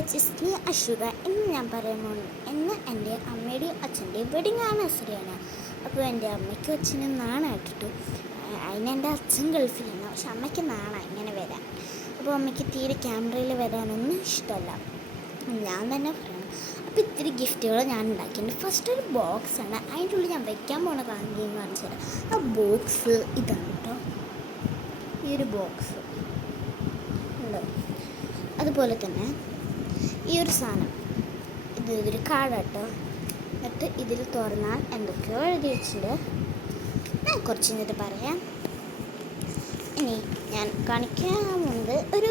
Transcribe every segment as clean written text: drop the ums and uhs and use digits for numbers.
Guys, it's me Ashwika. ഇന്ന് ഞാൻ പറയുമ്പോൾ ഇന്ന് എൻ്റെ അമ്മയുടെയും അച്ഛൻ്റെയും വെഡിങ് ആനിവേഴ്സറിയാണ്. അപ്പോൾ എൻ്റെ അമ്മയ്ക്കും അച്ഛനും നാണായിട്ടിട്ടു. അതിന് എൻ്റെ അച്ഛൻ ഗൾഫിലാണ്, പക്ഷെ അമ്മയ്ക്ക് നാണാണ് ഇങ്ങനെ വരാൻ. അപ്പോൾ അമ്മയ്ക്ക് തീരെ ക്യാമറയിൽ വരാനൊന്നും ഇഷ്ടമല്ല. ഞാൻ തന്നെ പറയണം. അപ്പോൾ ഇത്തിരി ഗിഫ്റ്റുകൾ ഞാൻ ഉണ്ടാക്കിയിട്ടുണ്ട്. ഫസ്റ്റ് ഒരു ബോക്സാണ്, അതിൻ്റെ ഉള്ളിൽ ഞാൻ വയ്ക്കാൻ പോണ കാര്യം കാണിച്ചു തരാം. ആ ബോക്സ് ഇതാണ് കേട്ടോ, ഈ ഒരു ബോക്സ് ഉണ്ട്. അതുപോലെ തന്നെ ഈ ഒരു സാധനം, ഇതൊരു കാർഡ് കേട്ടോ. എന്നിട്ട് ഇതിൽ തുറന്നാൽ എന്തൊക്കെയോ എഴുതി വെച്ചിട്ടുണ്ട്. ഞാൻ കുറച്ച് കഴിഞ്ഞിട്ട് പറയാം. ഇനി ഞാൻ കാണിക്കാൻ പോകുന്നത് ഒരു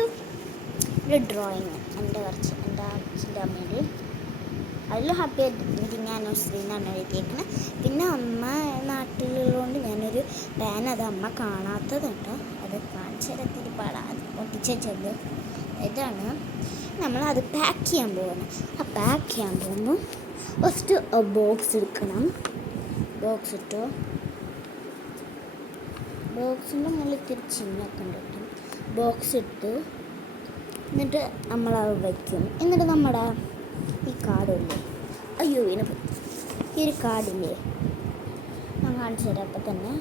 ഡ്രോയിങ് എൻ്റെ അച്ഛൻ്റെ അമ്മയുടെ. അതിൽ ഹാപ്പി വെഡിങ് ആനിവേഴ്സറി എന്നാണ് എഴുതിയേക്കുന്നത്. പിന്നെ അമ്മ നാട്ടിലുള്ളതുകൊണ്ട് ഞാനൊരു പാൻ, അത് അമ്മ കാണാത്തത് കേട്ടോ, അത് കാണിച്ചു തരത്തിരി പാടാൻ ഒട്ടിച്ചത്. ഇതാണ് നമ്മളത് പാക്ക് ചെയ്യാൻ പോകുന്നത്. ആ പാക്ക് ചെയ്യാൻ പോകുമ്പോൾ ഫസ്റ്റ് ബോക്സ് എടുക്കണം. ബോക്സ് ഇട്ടോ, ബോക്സിൻ്റെ മുകളിൽ ഇത്തിരി ചിഹ്നമൊക്കെ ഉണ്ട് കേട്ടോ. ബോക്സ് ഇട്ട് എന്നിട്ട് നമ്മളത് വയ്ക്കും. എന്നിട്ട് നമ്മുടെ ഈ കാർഡില്ലേ, അയ്യോ ഇതിന് ഈ ഒരു കാർഡില്ലേ ഞാൻ കാണിച്ചു തരാം. അപ്പം തന്നെ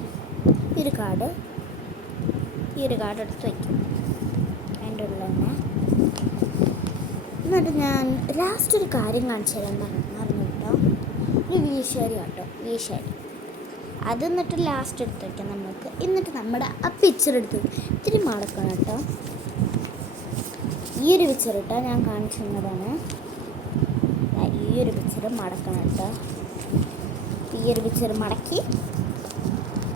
ഈ ഒരു കാർഡ് എടുത്ത് വയ്ക്കും അതിൻ്റെ ഉള്ളിൽ തന്നെ. എന്നിട്ട് ഞാൻ ലാസ്റ്റ് ഒരു കാര്യം കാണിച്ചു തരാൻ പറഞ്ഞു കേട്ടോ. ഒരു വീശാരി കേട്ടോ, വീശാരി അത് എന്നിട്ട് ലാസ്റ്റ് എടുത്ത് വയ്ക്കാം നമുക്ക്. എന്നിട്ട് നമ്മുടെ ആ പിക്ചർ എടുത്ത് ഇത്തിരി മടക്കണം കേട്ടോ. ഈ ഒരു പിക്ചർ കേട്ടോ ഞാൻ കാണിച്ചു തന്നതാണ്. ഈ ഒരു പിക്ചർ മടക്കണം കേട്ടോ. ഈ ഒരു പിക്ചർ മടക്കി,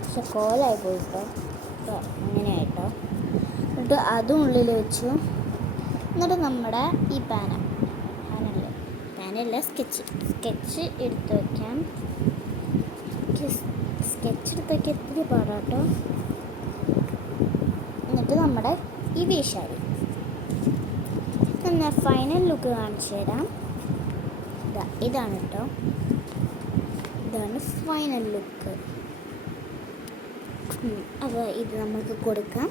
പക്ഷെ കോലായി പോയിട്ടോ അങ്ങനെയായിട്ടോ. എന്നിട്ട് അതും ഉള്ളിൽ വെച്ചു. എന്നിട്ട് നമ്മുടെ ഈ പാനല്ല സ്കെച്ച് എടുത്ത് വയ്ക്കാം. സ്കെച്ച് എടുത്ത് വയ്ക്കാൻ ഇത്തിരി പാടാട്ടോ. എന്നിട്ട് നമ്മുടെ ഈ വീശാരി പിന്നെ ഫൈനൽ ലുക്ക് കാണിച്ചു തരാം. ഇതാണ് കേട്ടോ, ഇതാണ് ഫൈനൽ ലുക്ക്. അപ്പോൾ ഇത് നമുക്ക് കൊടുക്കാം.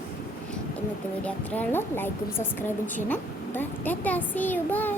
ഇന്നത്തെ വീഡിയോ അത്രയേ ഉള്ളൂ. ലൈക്കും സബ്സ്ക്രൈബും ചെയ്യണം. Bye, tata, see you, by.